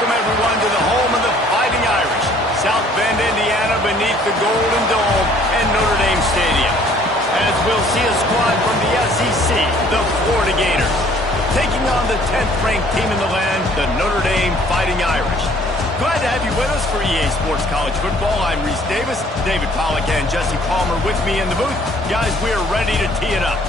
Welcome, everyone, to the home of the Fighting Irish, South Bend, Indiana, beneath the Golden Dome and Notre Dame Stadium. As we'll see a squad from the SEC, the Florida Gators, taking on the 10th-ranked team in the land, the Notre Dame Fighting Irish. Glad to have you with us for EA Sports College Football. I'm Reese Davis, David Pollack and Jesse Palmer with me in the booth. Guys, we are ready to tee it up.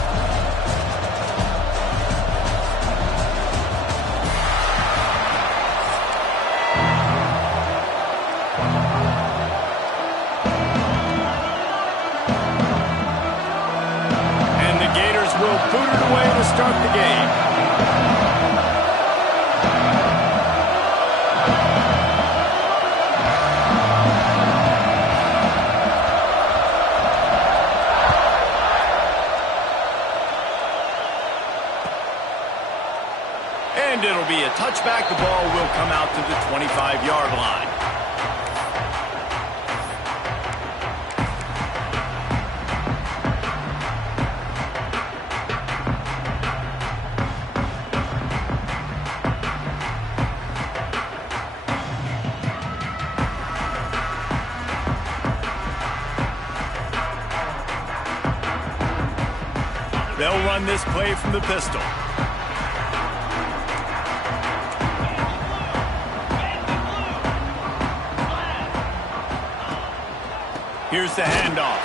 Will boot it away to start the game. And it'll be a touchback. The ball will come out to the 25-yard line. They'll run this play from the pistol. Here's the handoff.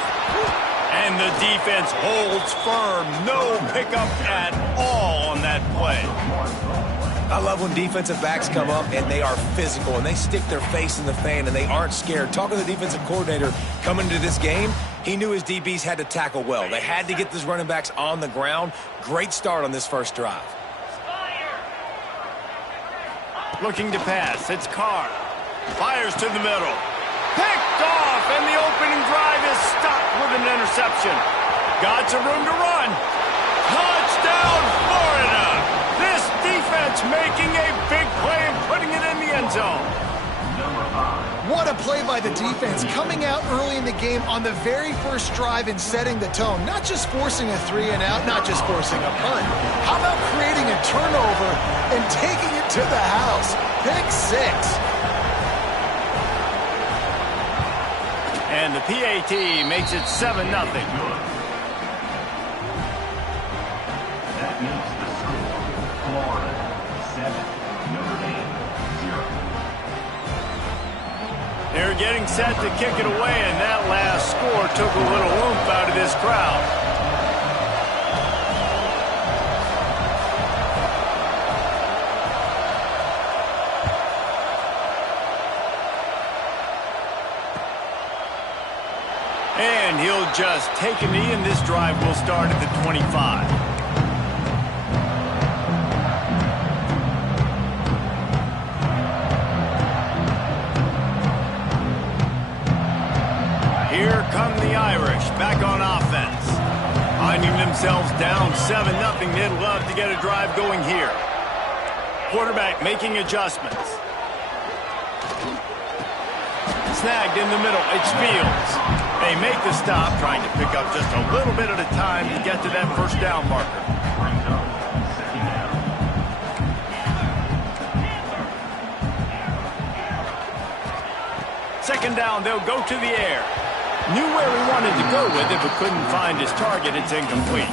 And the defense holds firm. No pickup at all on that play. I love when defensive backs come up and they are physical and they stick their face in the fan and they aren't scared. Talking to the defensive coordinator coming into this game, he knew his DBs had to tackle well. They had to get these running backs on the ground. Great start on this first drive. Looking to pass. It's Carr. Fires to the middle. Picked off, and the opening drive is stopped with an interception. Got some room to run. Touchdown, Florida! This defense making a big play and putting it in the end zone. What a play by the defense, coming out early in the game on the very first drive and setting the tone. Not just forcing a 3-and-out, not just forcing a punt. How about creating a turnover and taking it to the house? Pick 6. And the PAT makes it 7-0. That makes the score Florida 7, Notre Dame 0. They're getting set to kick it away, and that last score took a little oomph out of this crowd. And he'll just take a knee, and this drive will start at the 25. Here come the Irish, back on offense. Finding themselves down 7-0, they'd love to get a drive going here. Quarterback making adjustments. Snagged in the middle, it's Fields. They make the stop, trying to pick up just a little bit at a time to get to that first down marker. Second down, they'll go to the air. Knew where he wanted to go with it, but couldn't find his target. It's incomplete.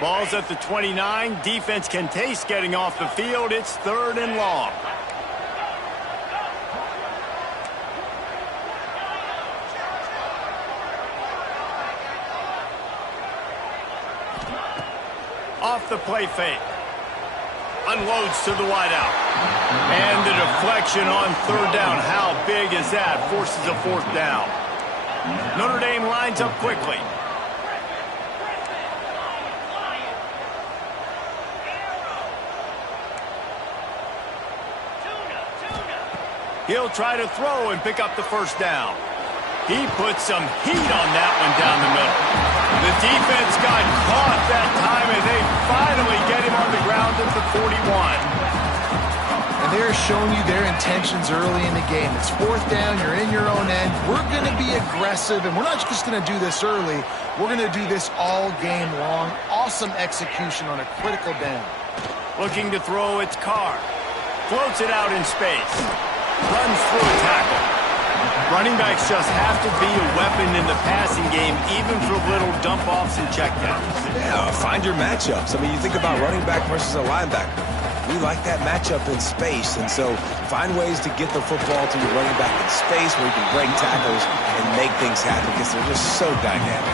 Ball's at the 29. Defense can taste getting off the field. It's 3rd and long. Off the play fake. Unloads to the wideout. And the deflection on 3rd down. How big is that? Forces a 4th down. Notre Dame lines up quickly. He'll try to throw and pick up the first down. He puts some heat on that one down the middle. The defense got caught that time, and they finally get him on the ground at the 41. And they're showing you their intentions early in the game. It's fourth down, you're in your own end. We're going to be aggressive, and we're not just going to do this early. We're going to do this all game long. Awesome execution on a critical down. Looking to throw, it's Carr. Floats it out in space. Runs through a tackle. Running backs just have to be a weapon in the passing game, even for little dump-offs and checkdowns. Yeah, find your matchups. I mean, you think about running back versus a linebacker. We like that matchup in space, and so find ways to get the football to your running back in space where you can break tackles and make things happen because they're just so dynamic.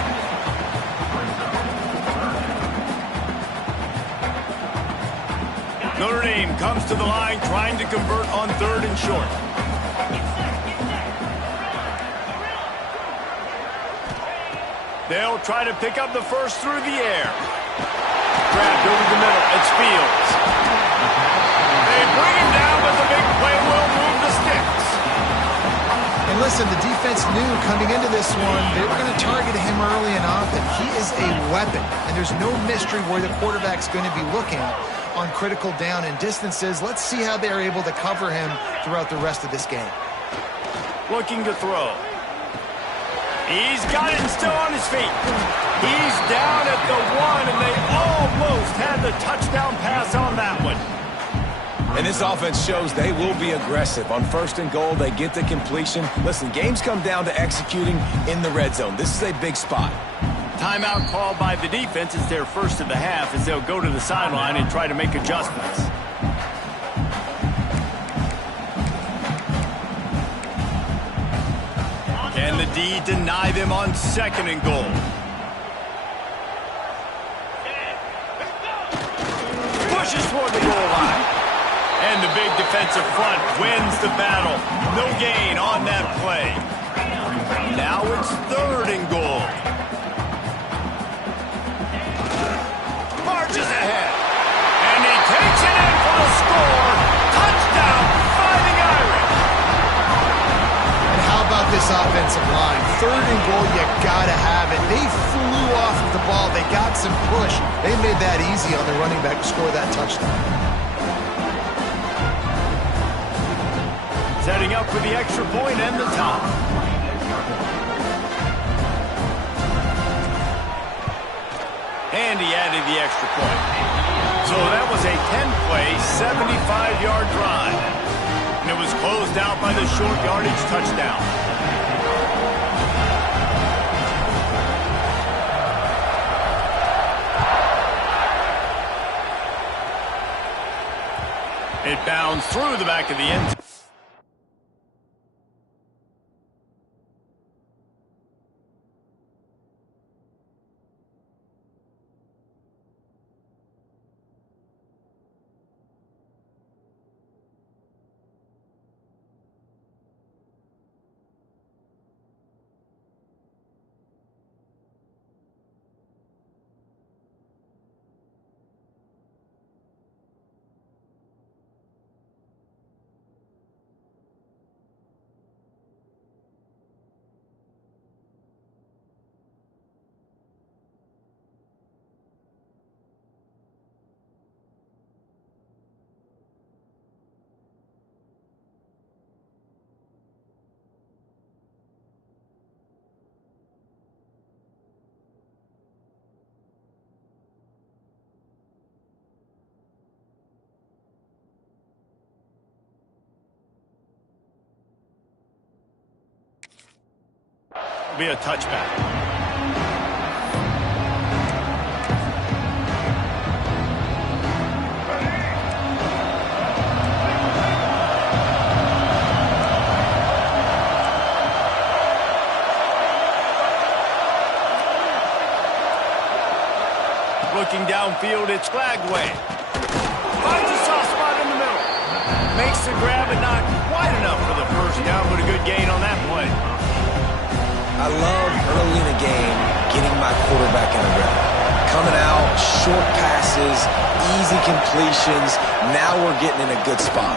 Notre Dame comes to the line trying to convert on 3rd and short. They'll try to pick up the first through the air. Grabbed over the middle. It's Fields. They bring him down, but the big play will move the sticks. And listen, the defense knew coming into this one, they were going to target him early and often. He is a weapon, and there's no mystery where the quarterback's going to be looking on critical down and distances. Let's see how they're able to cover him throughout the rest of this game. Looking to throw. He's got it and still on his feet. He's down at the 1, and they almost had the touchdown pass on that one. And this offense shows they will be aggressive. On 1st and goal, they get the completion. Listen, games come down to executing in the red zone. This is a big spot. Timeout called by the defense is their first of the half as they'll go to the sideline and try to make adjustments. Can the D deny them on 2nd and goal? Pushes toward the goal line. And the big defensive front wins the battle. No gain on that play. Now it's 3rd and goal. Marches ahead. And he takes it in for the score. Touchdown, Fighting Irish. And how about this offensive line? 3rd and goal, you gotta have it. They flew off of the ball. They got some push. They made that easy on the running back to score that touchdown. Setting up for the extra point and the top. And he added the extra point. So that was a 10-play, 75-yard drive. And it was closed out by the short yardage touchdown. It bounds through the back of the end zone. Be a touchback. Looking downfield, it's Glagway. Finds a soft spot in the middle. Makes the grab and not quite enough for the first down, but a good gain on that play. I love early in a game getting my quarterback in a rhythm. Coming out, short passes, easy completions. Now we're getting in a good spot.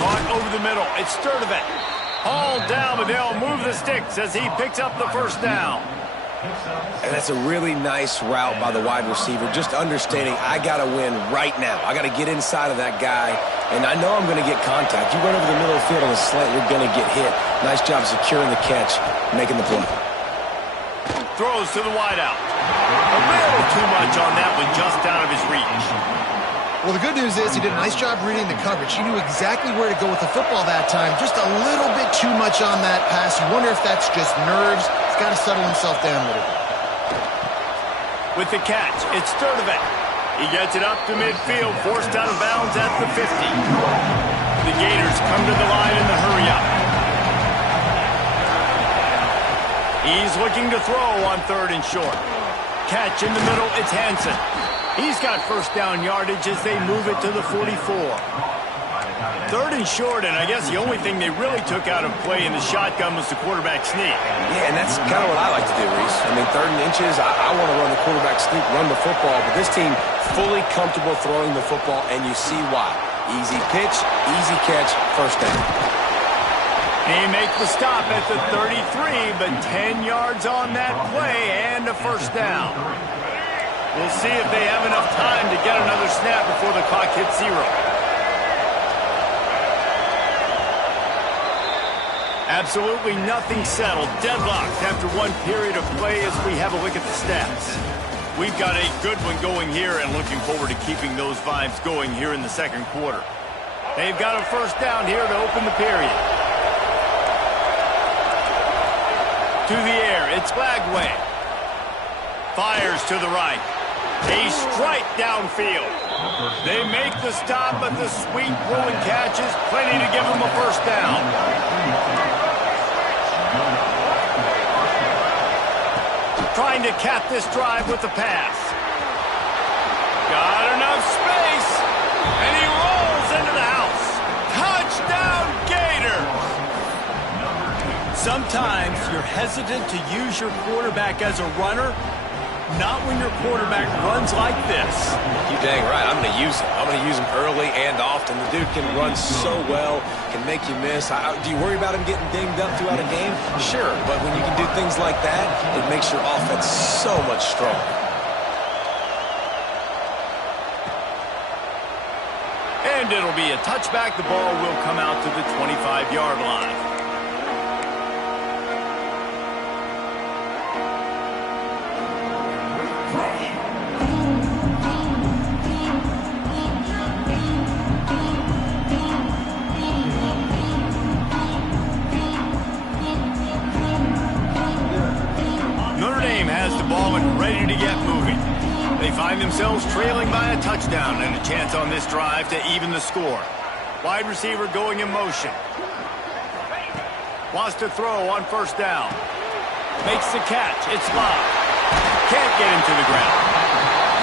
Caught over the middle. It's Sturdivant. Hauled down, but they'll move the sticks as he picks up the first down. And that's a really nice route by the wide receiver, just understanding I got to win right now. I got to get inside of that guy, and I know I'm going to get contact. You run over the middle of the field on a slant, you're going to get hit. Nice job securing the catch, making the play. Throws to the wideout. A little too much on that one, just out of his reach. Well, the good news is he did a nice job reading the coverage. He knew exactly where to go with the football that time. Just a little bit too much on that pass. You wonder if that's just nerves. He's got to settle himself down a little bit. With the catch, it's Sturdivant. He gets it up to midfield, forced out of bounds at the 50. The Gators come to the line in the hurry-up. He's looking to throw on 3rd and short. Catch in the middle, it's Hansen. He's got first down yardage as they move it to the 44. 3rd and short, and I guess the only thing they really took out of play in the shotgun was the quarterback sneak. Yeah, and that's kind of what I like to do, Reese. I mean, 3rd and inches, I want to run the quarterback sneak, run the football, but this team fully comfortable throwing the football, and you see why. Easy pitch, easy catch, first down. They make the stop at the 33, but 10 yards on that play and a first down. We'll see if they have enough time to get another snap before the clock hits 0. Absolutely nothing settled. Deadlocked after one period of play as we have a look at the stats. We've got a good one going here and looking forward to keeping those vibes going here in the 2nd quarter. They've got a first down here to open the period. To the air, it's Flagway. Fires to the right. A strike downfield. They make the stop, but the sweet rolling catch is plenty to give them a first down. Trying to cap this drive with the pass. Got enough space, and he rolls into the house. Touchdown, Gators! Sometimes you're hesitant to use your quarterback as a runner. Not when your quarterback runs like this. You dang right. I'm going to use him. I'm going to use him early and often. The dude can run so well, can make you miss. Do you worry about him getting dinged up throughout a game? Sure, but when you can do things like that, it makes your offense so much stronger. And it'll be a touchback. The ball will come out to the 25-yard line. Ready to get moving. They find themselves trailing by a touchdown and a chance on this drive to even the score. Wide receiver going in motion. Wants to throw on first down. Makes the catch. It's live. Can't get him to the ground.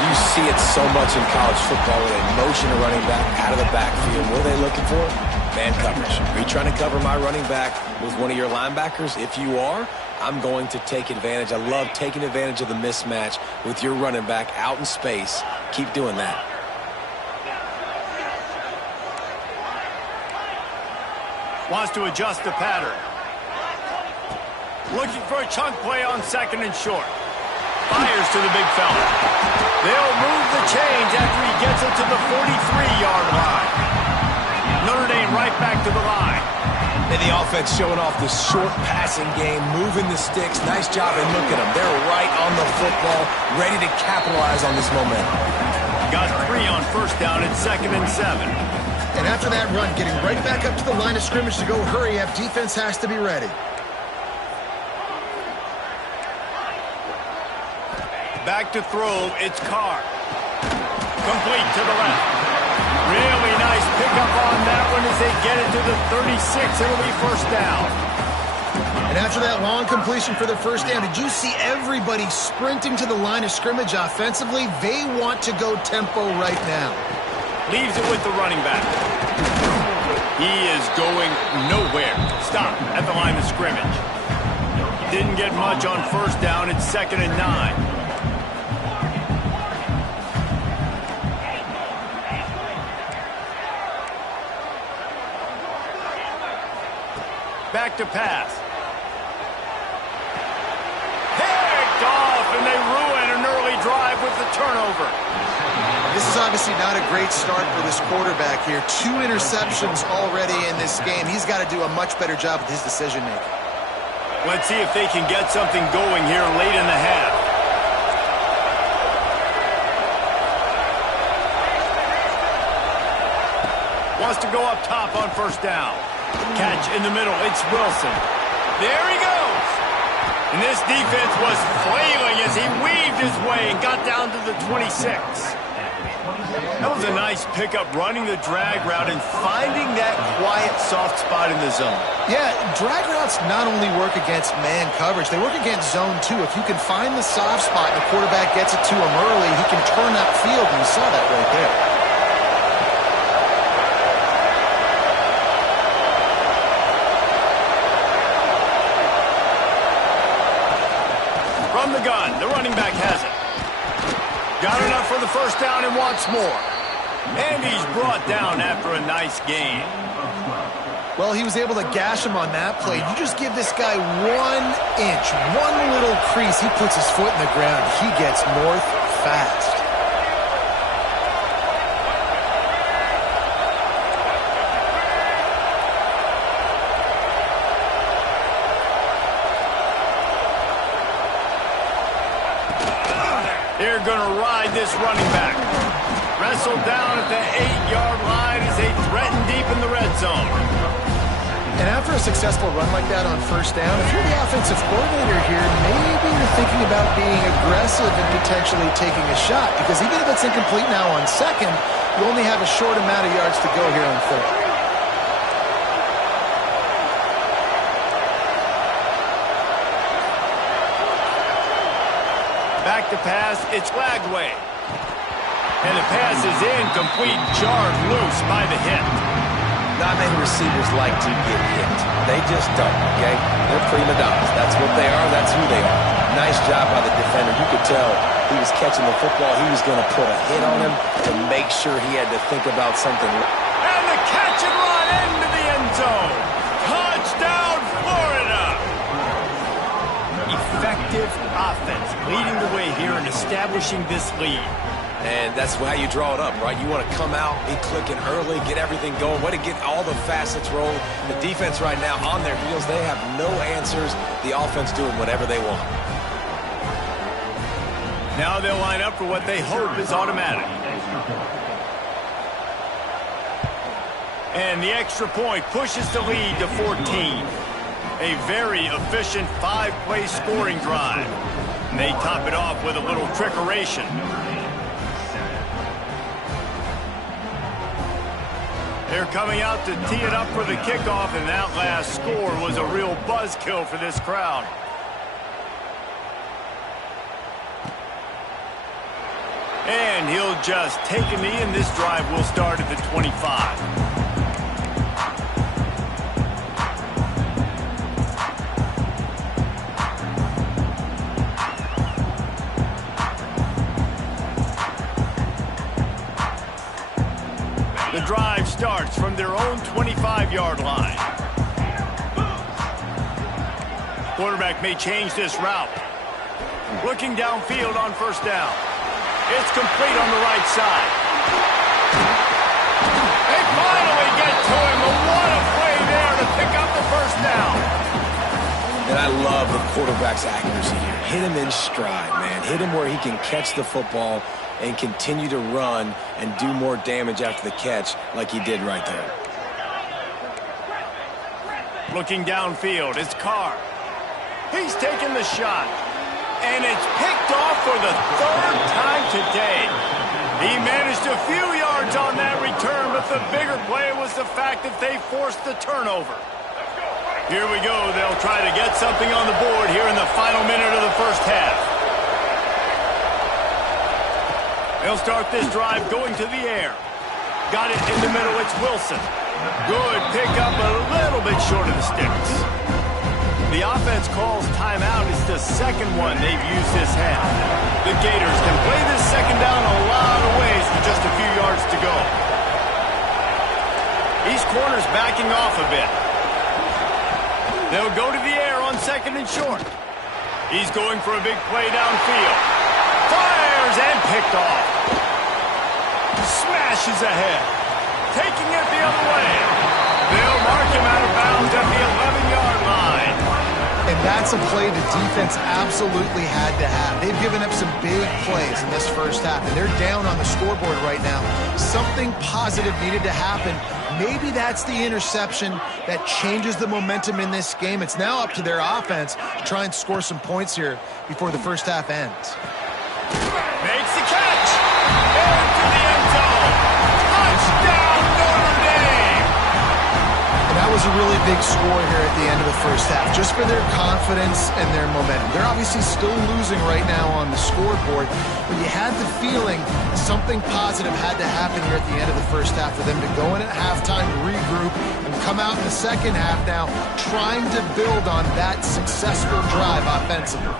You see it so much in college football with a motion a running back out of the backfield. What are they looking for? Man coverage. Are you trying to cover my running back with one of your linebackers? If you are, I'm going to take advantage. I love taking advantage of the mismatch with your running back out in space. Keep doing that. Wants to adjust the pattern. Looking for a chunk play on 2nd and short. Fires to the big fella. They'll move the chains after he gets it to the 43-yard line. Notre Dame right back to the line. And the offense showing off this short passing game, moving the sticks. Nice job, and look at them. They're right on the football, ready to capitalize on this momentum. Got 3 on first down at 2nd and 7. And after that run, getting right back up to the line of scrimmage to go hurry up, defense has to be ready. Back to throw, it's Carr. Complete to the left. Really nice pickup on that one as they get it to the 36. It'll be first down. And after that long completion for the first down, did you see everybody sprinting to the line of scrimmage offensively? They want to go tempo right now. Leaves it with the running back. He is going nowhere. Stop at the line of scrimmage. Didn't get much on first down. It's 2nd and 9. Back to pass. Picked and they ruin an early drive with the turnover. This is obviously not a great start for this quarterback here. 2 interceptions already in this game. He's got to do a much better job with his decision-making. Let's see if they can get something going here late in the half. Wants to go up top on first down. Catch in the middle. It's Wilson. There he goes. And this defense was flailing as he weaved his way and got down to the 26. That was a nice pickup, running the drag route and finding that quiet, soft spot in the zone. Yeah, drag routes not only work against man coverage, they work against zone too. If you can find the soft spot and the quarterback gets it to him early, he can turn that field, and you saw that right there. From the gun, the running back has it. Got enough for the first down and wants more. And he's brought down after a nice gain. Well, he was able to gash him on that play. You just give this guy 1 inch, one little crease, he puts his foot in the ground. He gets north fast. They're going to ride this running back. Wrestled down at the 8-yard line as they threaten deep in the red zone. And after a successful run like that on first down, if you're the offensive coordinator here, maybe you're thinking about being aggressive and potentially taking a shot, because even if it's incomplete now on second, you only have a short amount of yards to go here on third. Back to pass, it's Lagway. And the pass is incomplete, jarred loose by the hit. Not many receivers like to get hit. They just don't, okay? They're prima donnas. That's what they are. That's who they are. Nice job by the defender. You could tell he was catching the football. He was going to put a hit on him to make sure he had to think about something. And the catch and run into the end zone. Touchdown, Florida! Effective offense leading the way here and establishing this lead. And that's how you draw it up, right? You want to come out, be clicking early, get everything going, way to get all the facets rolling. The defense right now on their heels, they have no answers. The offense doing whatever they want. Now they'll line up for what they hope is automatic. And the extra point pushes the lead to 14. A very efficient 5-play scoring drive. And they top it off with a little trickeration. They're coming out to tee it up for the kickoff, and that last score was a real buzzkill for this crowd. And he'll just take a knee, and this drive will start at the 25. The drive starts from their own 25-yard line. Quarterback may change this route. Looking downfield on first down. It's complete on the right side. They finally get to him, but what a play there to pick up the first down. And I love the quarterback's accuracy here. Hit him in stride, man. Hit him where he can catch the football and continue to run and do more damage after the catch like he did right there. Looking downfield, it's Carr. He's taking the shot. And it's picked off for the third time today. He managed a few yards on that return, but the bigger play was the fact that they forced the turnover. Here we go. They'll try to get something on the board here in the final minute of the first half. They'll start this drive going to the air. Got it in the middle. It's Wilson. Good pickup, a little bit short of the sticks. The offense calls timeout. It's the second one they've used this half. The Gators can play this second down a lot of ways with just a few yards to go. These corners backing off a bit. They'll go to the air on second and short. He's going for a big play downfield. Fires and picked off. Smashes ahead. Taking it the other way. They'll mark him out of bounds at the 11-yard line. And that's a play the defense absolutely had to have. They've given up some big plays in this first half, and they're down on the scoreboard right now. Something positive needed to happen. Maybe that's the interception that changes the momentum in this game. It's now up to their offense to try and score some points here before the first half ends. Makes the catch. Into the end zone. Touchdown, Notre Dame. And that was a really big score here at the end of the first half, just for their confidence and their momentum. They're obviously still losing right now on the scoreboard, but you had the feeling something positive had to happen here at the end of the first half for them to go in at halftime, regroup, and come out in the second half now trying to build on that successful drive offensively.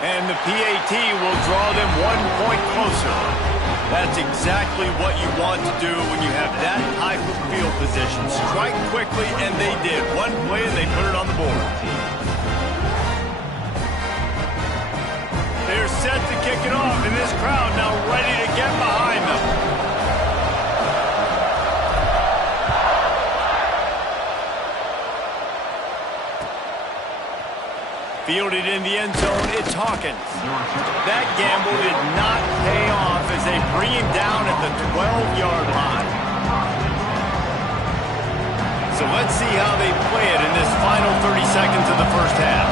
And the PAT will draw them 1 point closer. That's exactly what you want to do when you have that type of field position. Strike quickly, and they did. One play, and they put it on the board. They're set to kick it off, and this crowd now ready to get behind them. Fielded in the end zone, it's Hawkins. That gamble did not pay off as they bring him down at the 12-yard line. So let's see how they play it in this final 30 seconds of the first half.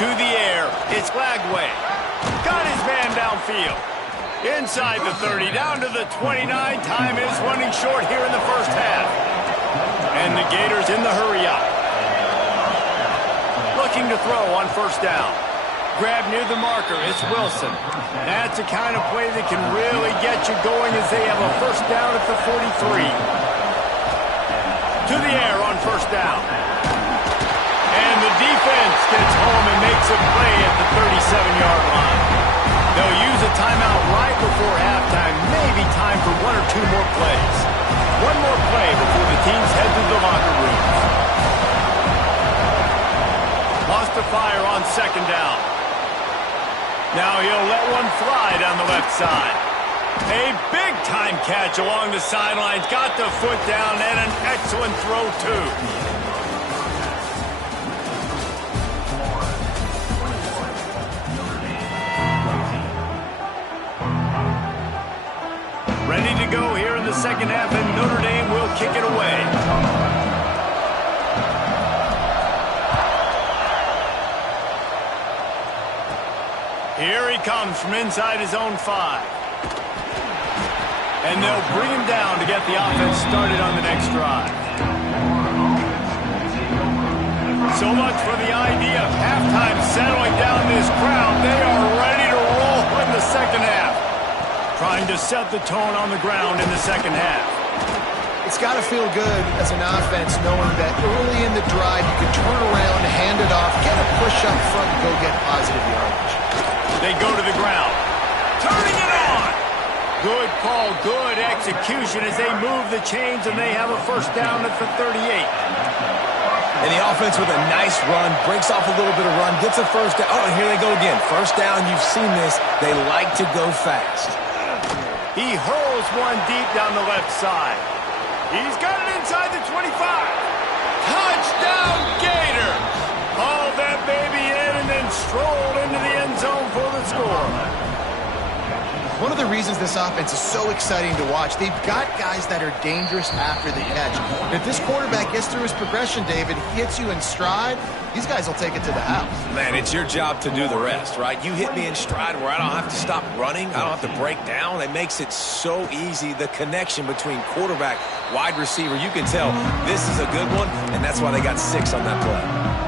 To the air, it's Lagway. Got his man downfield. Inside the 30, down to the 29. Time is running short here in the first half. And the Gators in the hurry-up. Looking to throw on first down. Grab near the marker, it's Wilson. That's the kind of play that can really get you going as they have a first down at the 43. To the air on first down. And the defense gets home and makes a play at the 37-yard line. They'll use a timeout right before halftime. Maybe time for 1 or 2 more plays. One more play before the teams head to the locker rooms. Lost the fire on second down. Now he'll let one fly down the left side. A big-time catch along the sidelines. Got the foot down and an excellent throw, too. Ready to go here in the second half, and Notre Dame will kick it away. Here he comes from inside his own 5. And they'll bring him down to get the offense started on the next drive. So much for the idea of halftime settling down this crowd. They are ready to roll in the second half. Trying to set the tone on the ground in the second half. It's got to feel good as an offense knowing that early in the drive you can turn around, hand it off, get a push up front, and go get positive yardage. They go to the ground. Turning it on. Good call, good execution as they move the chains, and they have a first down at the 38. And the offense with a nice run, breaks off a little bit of run, gets a first down. Oh, and here they go again. First down, you've seen this. They like to go fast. He hurls one deep down the left side. He's got it inside the 25. Touchdown, Gator! Hauled that baby in and then strolled into the end zone for the score. One of the reasons this offense is so exciting to watch, they've got guys that are dangerous after the catch. And if this quarterback gets through his progression, David, hits you in stride, these guys will take it to the house. Man, it's your job to do the rest, right? You hit me in stride where I don't have to stop running. I don't have to break down. It makes it so easy, the connection between quarterback, wide receiver. You can tell this is a good one, and that's why they got 6 on that play.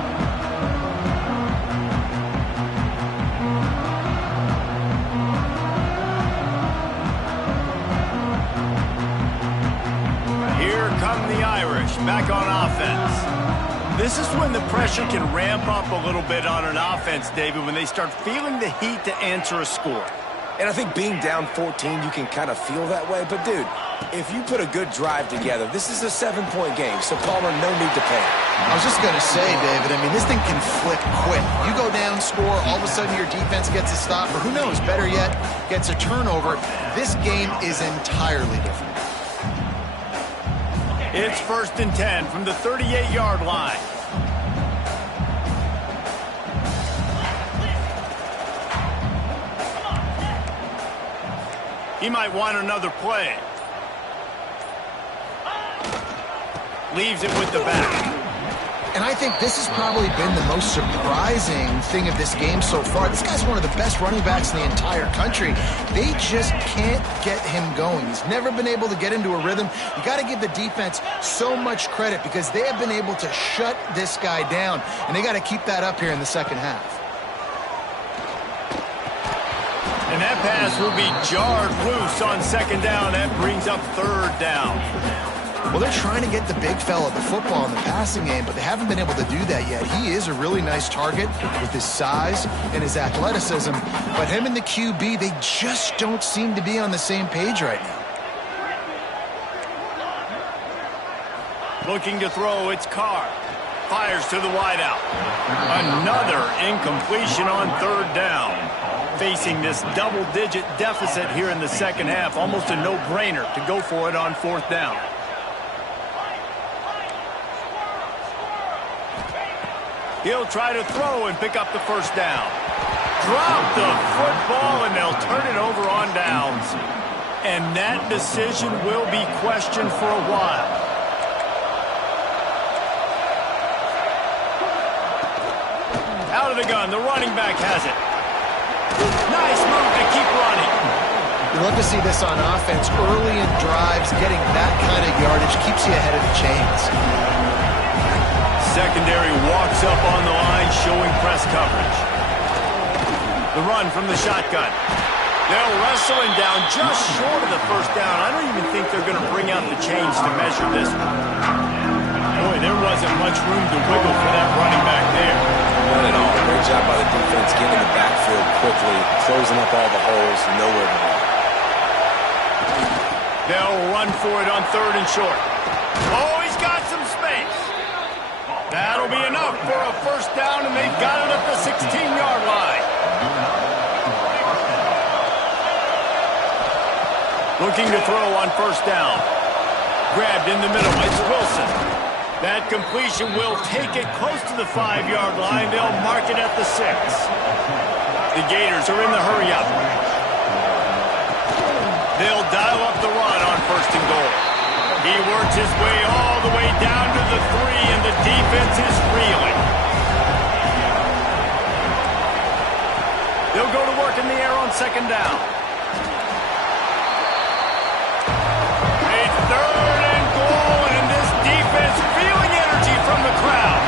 Back on offense. This is when the pressure can ramp up a little bit on an offense, David, when they start feeling the heat to answer a score. And I think being down 14, you can kind of feel that way. But, dude, if you put a good drive together, this is a 7-point game. So, Palmer, no need to panic. I was just going to say, David, I mean, this thing can flip quick. You go down, score, all of a sudden your defense gets a stop, or who knows, better yet, gets a turnover. This game is entirely different. It's 1st and 10 from the 38-yard line. He might want another play. Leaves it with the back. And I think this has probably been the most surprising thing of this game so far. This guy's one of the best running backs in the entire country. They just can't get him going. He's never been able to get into a rhythm. You got to give the defense so much credit because they have been able to shut this guy down. And they got to keep that up here in the second half. And that pass will be jarred loose on 2nd down. That brings up 3rd down. Well, they're trying to get the big fella the football in the passing game, but they haven't been able to do that yet. He is a really nice target with his size and his athleticism, but him and the QB, they just don't seem to be on the same page right now. Looking to throw, it's Carr. Fires to the wideout. Another incompletion on 3rd down. Facing this double-digit deficit here in the second half, almost a no-brainer to go for it on 4th down. He'll try to throw and pick up the 1st down. Drop the football, and they'll turn it over on downs. And that decision will be questioned for a while. Out of the gun, the running back has it. Nice move to keep running. You love to see this on offense. Early in drives, getting that kind of yardage keeps you ahead of the chains. Secondary walks up on the line, showing press coverage. The run from the shotgun. They'll wrestle him down just short of the 1st down. I don't even think they're going to bring out the chains to measure this one. Boy, there wasn't much room to wiggle for that running back there. Not at all. Great job by the defense getting in the backfield quickly, closing up all the holes, nowhere to run. They'll run for it on 3rd and short. Oh, he's got some space. That'll be enough for a 1st down, and they've got it at the 16-yard line. Looking to throw on 1st down. Grabbed in the middle. It's Wilson. That completion will take it close to the 5-yard line. They'll mark it at the 6. The Gators are in the hurry-up. They'll dial up the run on 1st and goal. He works his way all the way down to the 3, and the defense is reeling. They'll go to work in the air on 2nd down. A 3rd and goal, and this defense feeling energy from the crowd.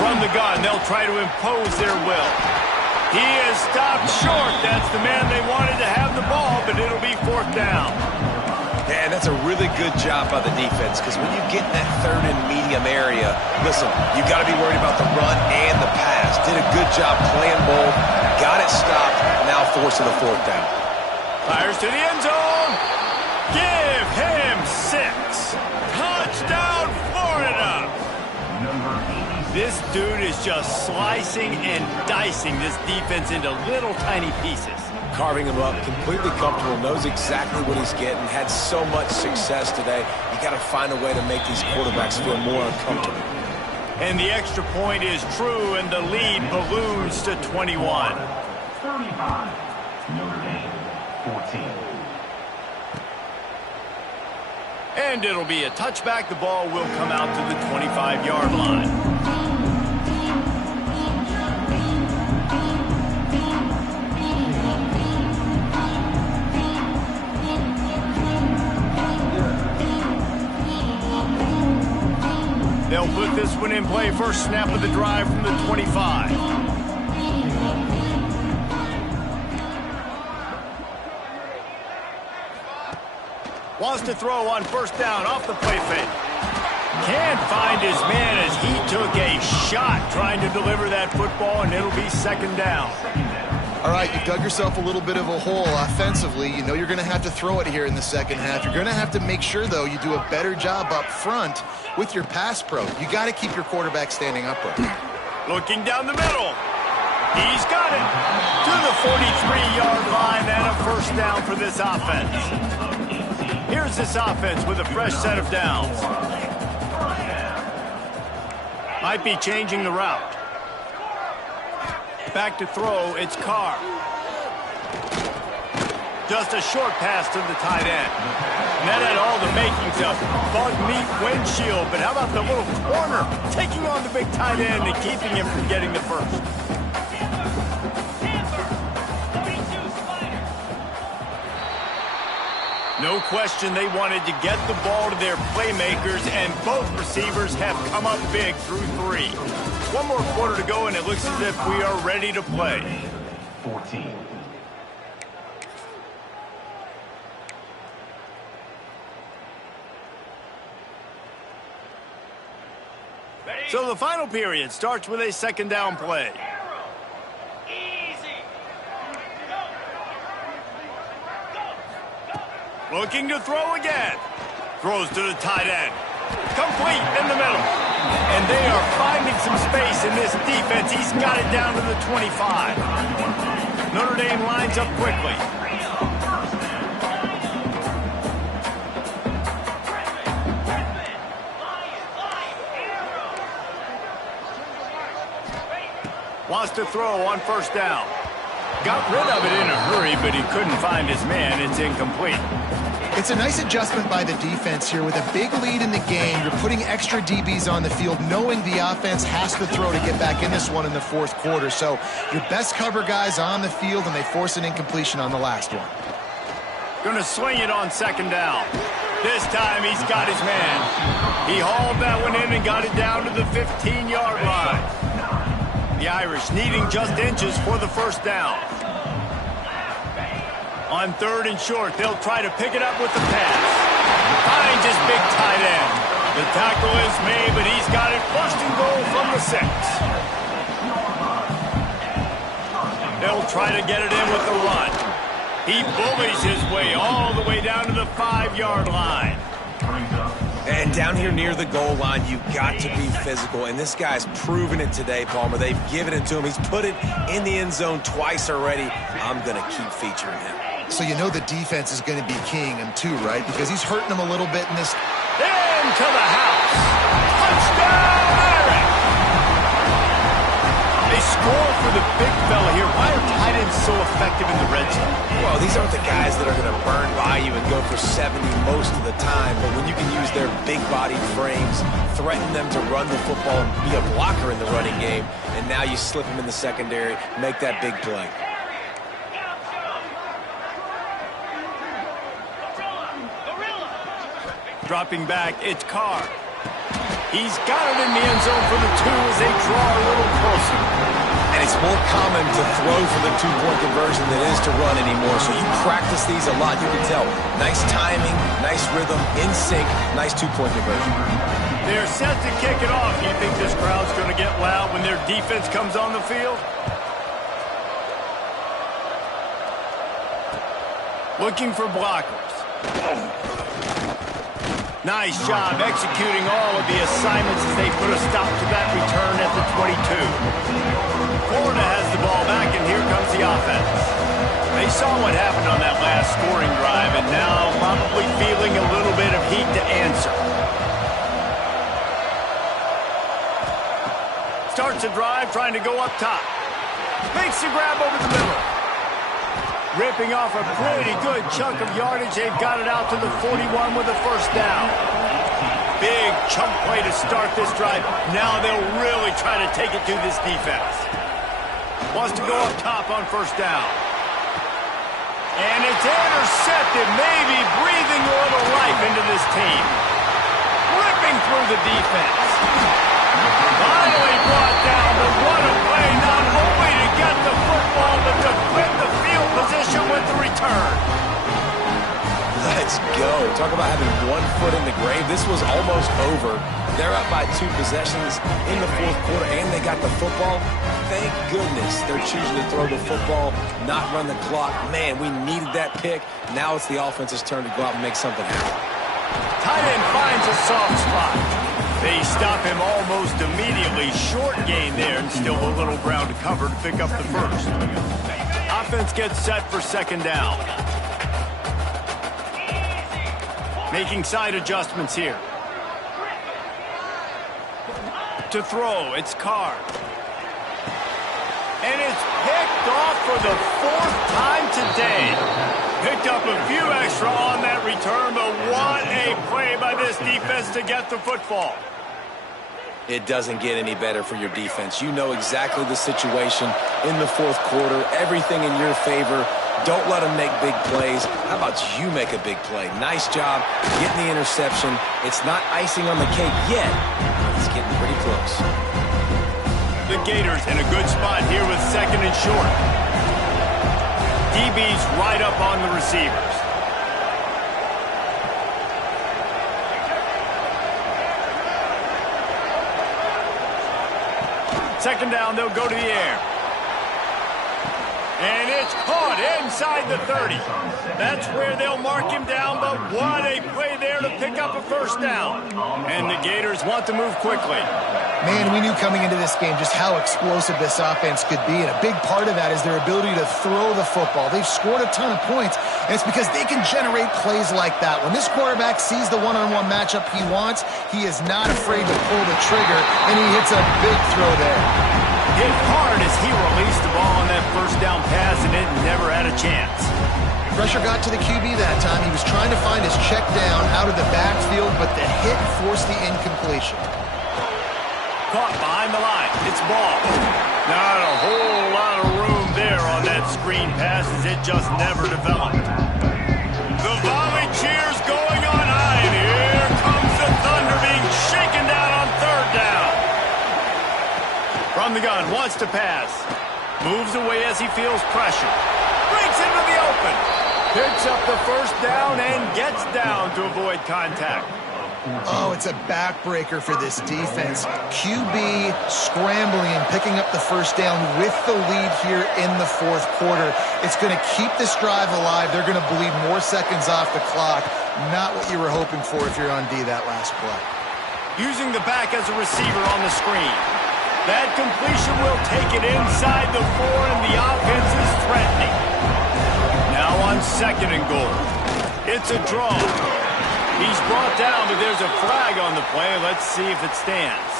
From the gun, they'll try to impose their will. He is stopped short. That's the man they wanted to have the ball, but it'll be 4th down. Yeah, and that's a really good job by the defense because when you get in that 3rd and medium area, listen, you got to be worried about the run and the pass. Did a good job playing both, got it stopped, now forcing the 4th down. Fires to the end zone. Give him 6. Touchdown, Florida. This dude is just slicing and dicing this defense into little tiny pieces. Carving him up, completely comfortable, knows exactly what he's getting, had so much success today. You got to find a way to make these quarterbacks feel more uncomfortable. And the extra point is true, and the lead balloons to 21. 35, Notre Dame, 14. And it'll be a touchback. The ball will come out to the 25-yard line. They'll put this one in play. First snap of the drive from the 25. Wants to throw on 1st down off the play fake. Can't find his man as he took a trying to deliver that football, and it'll be second down. All right, you've dug yourself a little bit of a hole offensively. You know you're going to have to throw it here in the second half. You're going to have to make sure, though, you do a better job up front with your pass pro. You got to keep your quarterback standing upright. Looking down the middle. He's got it to the 43-yard line and a first down for this offense. Here's this offense with a fresh set of downs. Might be changing the route. Back to throw, it's Carr. Just a short pass to the tight end. And that had all the makings of bug meat windshield, but how about the little corner taking on the big tight end and keeping him from getting the first? No question they wanted to get the ball to their playmakers, and both receivers have come up big through 3. One more quarter to go, and it looks as if we are ready to play. 14. So the final period starts with a second down play. Looking to throw again. Throws to the tight end. Complete in the middle. And they are finding some space in this defense. He's got it down to the 25. Notre Dame lines up quickly. Wants to throw on first down. Got rid of it in a hurry, but he couldn't find his man. It's incomplete. It's a nice adjustment by the defense here. With a big lead in the game, you're putting extra DBs on the field, knowing the offense has to throw to get back in this one in the fourth quarter. So your best cover guys on the field, and they force an incompletion on the last one. Going to swing it on second down. This time he's got his man. He hauled that one in and got it down to the 15-yard line. The Irish needing just inches for the first down. On third and short, they'll try to pick it up with the pass. Finds his big tight end. The tackle is made, but he's got it first and goal from the 6. They'll try to get it in with the run. He bullies his way all the way down to the 5-yard line. And down here near the goal line, you've got to be physical. And this guy's proven it today, Palmer. They've given it to him. He's put it in the end zone twice already. I'm going to keep featuring him. So you know the defense is going to be keying him too, right? Because he's hurting him a little bit in this. Into the house. Touchdown, Irish! They score for the big fella here. Why are tight ends so effective in the red zone? Well, these aren't the guys that are going to burn by you and go for 70 most of the time. But when you can use their big-bodied frames, threaten them to run the football and be a blocker in the running game, and now you slip them in the secondary, make that big play. Dropping back, it's Carr. He's got it in the end zone for the 2 as they draw a little closer. And it's more common to throw for the 2-point conversion than it is to run anymore. So you practice these a lot. You can tell. Nice timing, nice rhythm, in sync, nice 2-point conversion. They're set to kick it off. You think this crowd's going to get loud when their defense comes on the field? Looking for blockers. Nice job executing all of the assignments as they put a stop to that return at the 22. Florida has the ball back, and here comes the offense. They saw what happened on that last scoring drive, and now probably feeling a little bit of heat to answer. Starts a drive, trying to go up top. Makes the grab over the middle. Ripping off a pretty good chunk of yardage. They've got it out to the 41 with a first down. Big chunk play to start this drive. Now they'll really try to take it to this defense. Wants to go up top on first down. And it's intercepted, maybe breathing a little life into this team. Ripping through the defense. Finally brought down, but what a play, not only to get the football, but to flip the field position with the return. Let's go. Talk about having one foot in the grave. This was almost over. They're up by 2 possessions in the fourth quarter, and they got the football. Thank goodness they're choosing to throw the football, not run the clock. Man, we needed that pick. Now it's the offense's turn to go out and make something happen. Tight end finds a soft spot. They stop him almost immediately. Short gain there, and still a little ground to cover to pick up the first. Offense gets set for second down. Making side adjustments here. To throw, it's Carr. And it's picked off for the 4th time today. Picked up a few extra on that return, but what a play by this defense to get the football. It doesn't get any better for your defense. You know exactly the situation in the fourth quarter. Everything in your favor. Don't let them make big plays. How about you make a big play? Nice job getting the interception. It's not icing on the cake yet, but it's getting pretty close. The Gators in a good spot here with second and short. DB's right up on the receivers. Second down, they'll go to the air. And it's caught inside the 30. That's where they'll mark him down, but what a play there to pick up a first down. And the Gators want to move quickly. Man, we knew coming into this game just how explosive this offense could be, and a big part of that is their ability to throw the football. They've scored a ton of points, and it's because they can generate plays like that. When this quarterback sees the one-on-one matchup he wants, he is not afraid to pull the trigger, and he hits a big throw there. Hit hard as he released the ball on that first down pass, and it never had a chance. Pressure got to the QB that time. He was trying to find his check down out of the backfield, but the hit forced the incompletion. Caught behind the line. It's ball. Not a whole lot of room there on that screen pass as it just never developed. The volley cheers going on high, and here comes the Thunder being shaken down on third down. From the gun, wants to pass. Moves away as he feels pressure. Breaks into the open. Picks up the first down and gets down to avoid contact. Oh, it's a backbreaker for this defense. QB scrambling and picking up the first down with the lead here in the fourth quarter. It's going to keep this drive alive. They're going to bleed more seconds off the clock. Not what you were hoping for if you're on D that last play. Using the back as a receiver on the screen. That completion will take it inside the 4, and the offense is threatening. Now on second and goal. It's a draw. He's brought down, but there's a flag on the play. Let's see if it stands.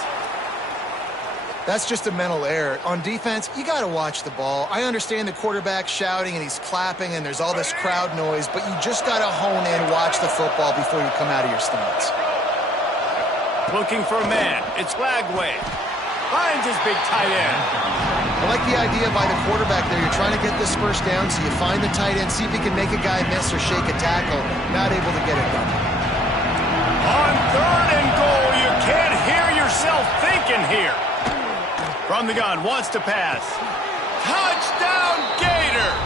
That's just a mental error. On defense, you got to watch the ball. I understand the quarterback shouting and he's clapping and there's all this crowd noise, but you just got to hone in, watch the football before you come out of your stance. Looking for a man. It's Lagway. Finds his big tight end. I like the idea by the quarterback there. You're trying to get this first down, so you find the tight end, see if he can make a guy miss or shake a tackle. Not able to get it done. On third and goal, you can't hear yourself thinking here. From the gun, wants to pass. Touchdown, Gators!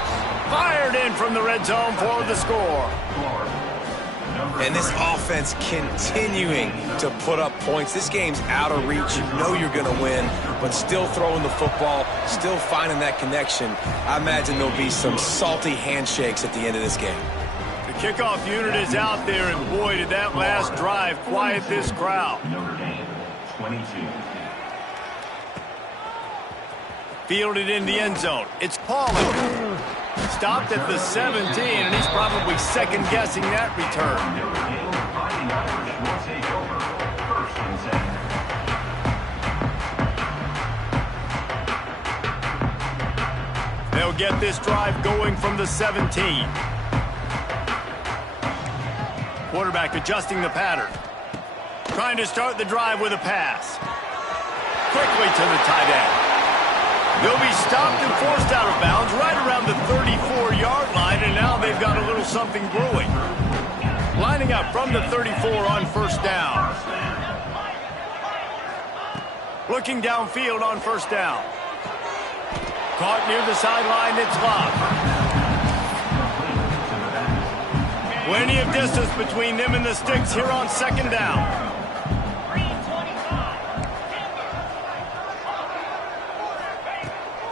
Fired in from the red zone for the score. And this offense continuing to put up points. This game's out of reach. You know you're going to win, but still throwing the football, still finding that connection. I imagine there'll be some salty handshakes at the end of this game. The kickoff unit is out there, and boy, did that last drive quiet this crowd. Notre Dame, 22. Fielded in the end zone. It's Pauling. Stopped at the 17, and he's probably second-guessing that return. They'll get this drive going from the 17. Quarterback adjusting the pattern. Trying to start the drive with a pass. Quickly to the tight end. They'll be stopped and forced out of bounds right around the 34-yard line, and now they've got a little something brewing. Lining up from the 34 on first down. Looking downfield on first down. Caught near the sideline, it's Love. Plenty of distance between them and the sticks here on second down.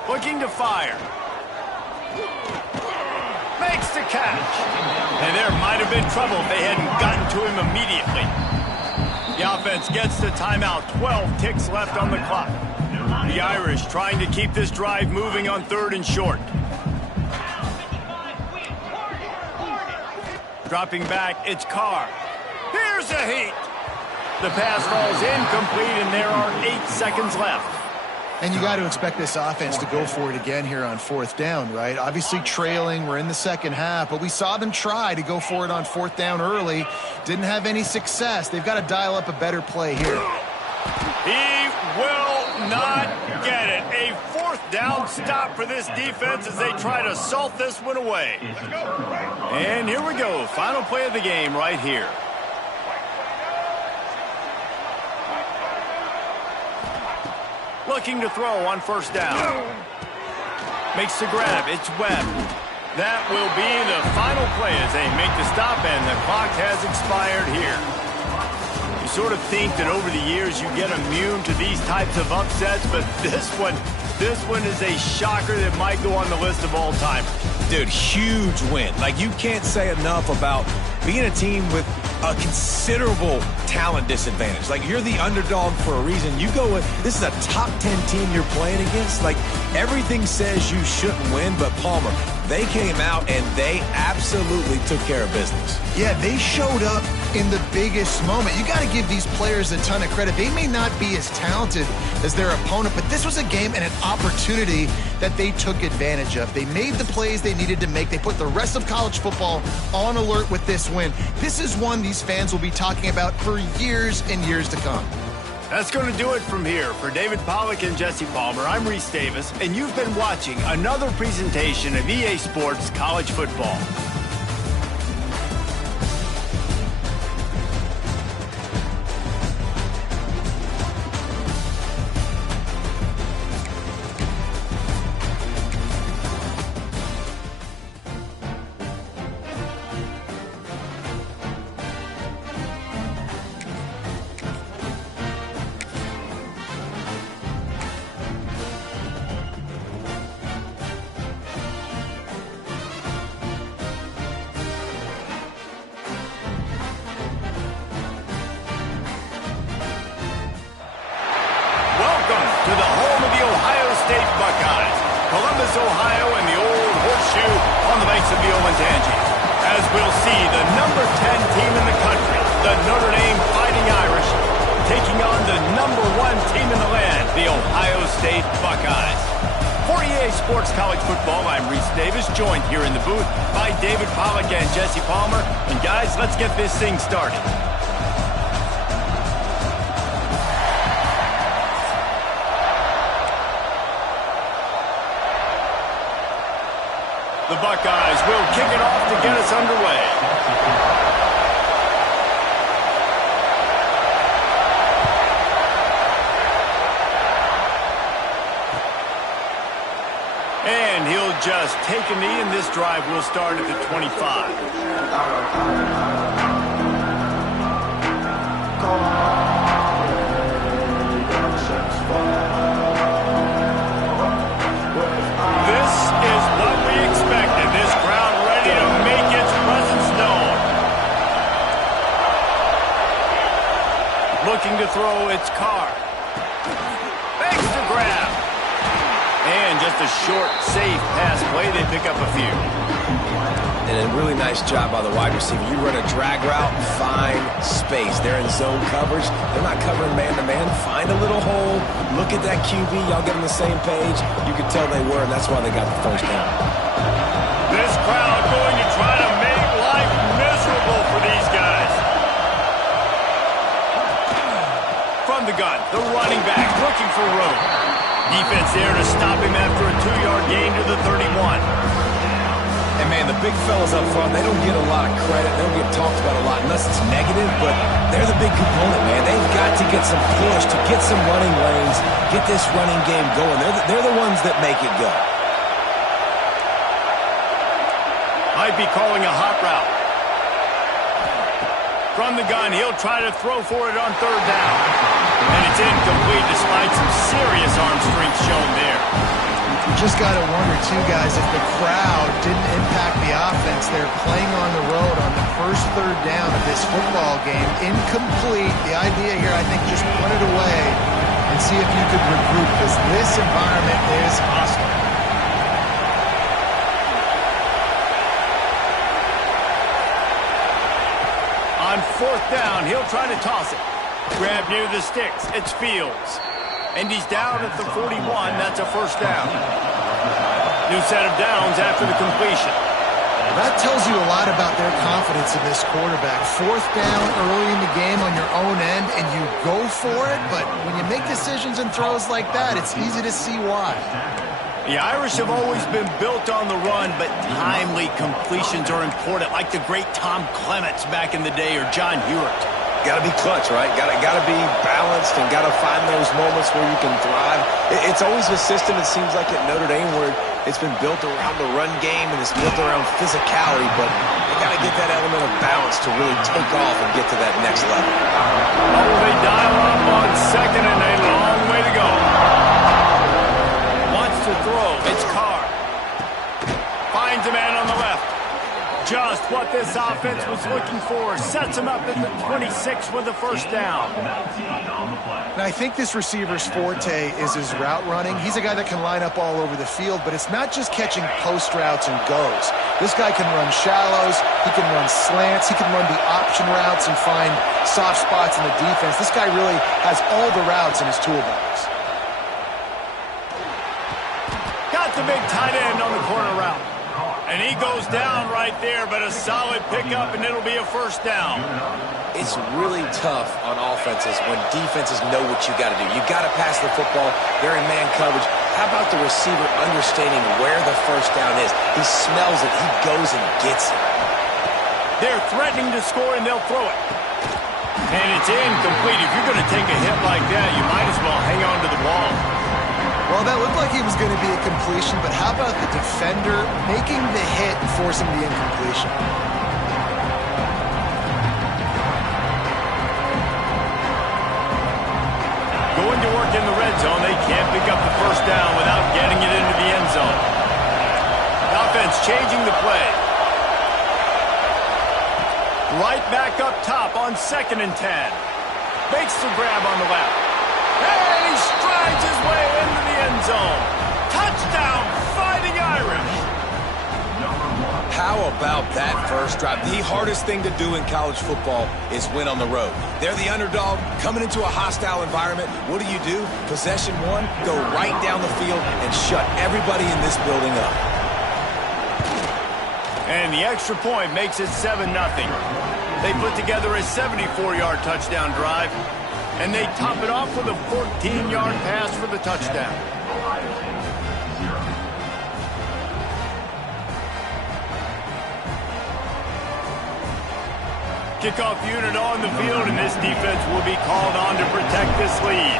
Looking to fire. Makes the catch. And there might have been trouble if they hadn't gotten to him immediately. The offense gets the timeout. 12 ticks left on the clock. The Irish trying to keep this drive moving on 3rd and short. Dropping back, it's Carr. Here's a heat. The pass falls incomplete, and there are 8 seconds left. And you got to expect this offense to go for it again here on 4th down, right? Obviously trailing, we're in the second half, but we saw them try to go for it on 4th down early. Didn't have any success. They've got to dial up a better play here. He will not get it. A 4th down stop for this defense as they try to salt this one away. And here we go. Final play of the game right here. Looking to throw on 1st down. Makes the grab. It's Webb. That will be the final play as they make the stop, and the clock has expired here. You sort of think that over the years you get immune to these types of upsets, but this one is a shocker that might go on the list of all-timers. Dude, huge win. Like, you can't say enough about being a team with a considerable talent disadvantage. Like, you're the underdog for a reason. You go with, this is a top 10 team you're playing against. Like, everything says you shouldn't win, but Palmer, they came out and they absolutely took care of business. Yeah, they showed up in the biggest moment. You got to give these players a ton of credit. They may not be as talented as their opponent, but this was a game and an opportunity that they took advantage of. They made the plays they needed to make. They put the rest of college football on alert with this win. This is one these fans will be talking about for years and years to come. That's going to do it from here. For David Pollack and Jesse Palmer, I'm Reese Davis, and you've been watching another presentation of EA Sports College Football. Ohio, and the old horseshoe on the banks of the Olentangy. As we'll see, the number 10 team in the country, the Notre Dame Fighting Irish, taking on the number 1 team in the land, the Ohio State Buckeyes. For EA Sports College Football, I'm Reese Davis, joined here in the booth by David Pollack and Jesse Palmer. And guys, let's get this thing started. The Buckeyes will kick it off to get us underway. And he'll just take a knee, and this drive will start at the 25. Looking to throw, it's Carr. Makes the grab. And just a short, safe pass play. They pick up a few. And a really nice job by the wide receiver. You run a drag route, find space. They're in zone coverage. They're not covering man-to-man. Find a little hole. Look at that QB. Y'all get on the same page. You could tell they were, and that's why they got the first down. This crowd going to try to make life miserable for these guys. From the gun, the running back looking for room. Defense there to stop him after a 2-yard gain to the 31. And, man, the big fellas up front, they don't get a lot of credit. They don't get talked about a lot unless it's negative, but they're the big component, man. They've got to get some push, to get some running lanes, get this running game going. They're the ones that make it go. Might be calling a hot route. From the gun, he'll try to throw for it on third down. And it's incomplete despite some serious arm strength shown there. You just got to wonder, too, guys, if the crowd didn't impact the offense. They're playing on the road on the first third down of this football game. Incomplete. The idea here, I think, just put it away and see if you could regroup, because this environment is hostile. On fourth down, he'll try to toss it. Grab near the sticks. It's Fields. And he's down at the 41. That's a first down. New set of downs after the completion. That tells you a lot about their confidence in this quarterback. Fourth down early in the game on your own end, and you go for it. But when you make decisions and throws like that, it's easy to see why. The Irish have always been built on the run, but timely completions are important, like the great Tom Clements back in the day or John Hewitt. Got to be clutch, right? Got to be balanced and got to find those moments where you can thrive. It's always a system, it seems like, at Notre Dame where it's been built around the run game and it's built around physicality, but they got to get that element of balance to really take off and get to that next level. Oh, they dial up on second and a long way to go. Wants to throw. It's Carr. Finds a man on the left. Just what this offense was looking for. Sets him up at the 26 with the first down. And I think this receiver's forte is his route running. He's a guy that can line up all over the field, but it's not just catching post routes and goes. This guy can run shallows, he can run slants, he can run the option routes and find soft spots in the defense. This guy really has all the routes in his toolbox. Got the big tight end on the corner route. And he goes down right there, but a solid pickup, and it'll be a first down. It's really tough on offenses when defenses know what you got to do. You got to pass the football. They're in man coverage. How about the receiver understanding where the first down is? He smells it. He goes and gets it. They're threatening to score, and they'll throw it. And it's incomplete. If you're going to take a hit like that, you might as well hang on to the ball. Well, that looked like it was going to be a completion, but how about the defender making the hit and forcing the incompletion? Going to work in the red zone. They can't pick up the first down without getting it into the end zone. Offense changing the play. Right back up top on 2nd and 10. Makes the grab on the left. And he strides his way into the end zone. Touchdown, Fighting Irish. How about that first drive? The hardest thing to do in college football is win on the road. They're the underdog coming into a hostile environment. What do? Possession one, go right down the field and shut everybody in this building up. And the extra point makes it 7-0. They put together a 74-yard touchdown drive. And they top it off with a 14-yard pass for the touchdown. Kickoff unit on the field, and this defense will be called on to protect this lead.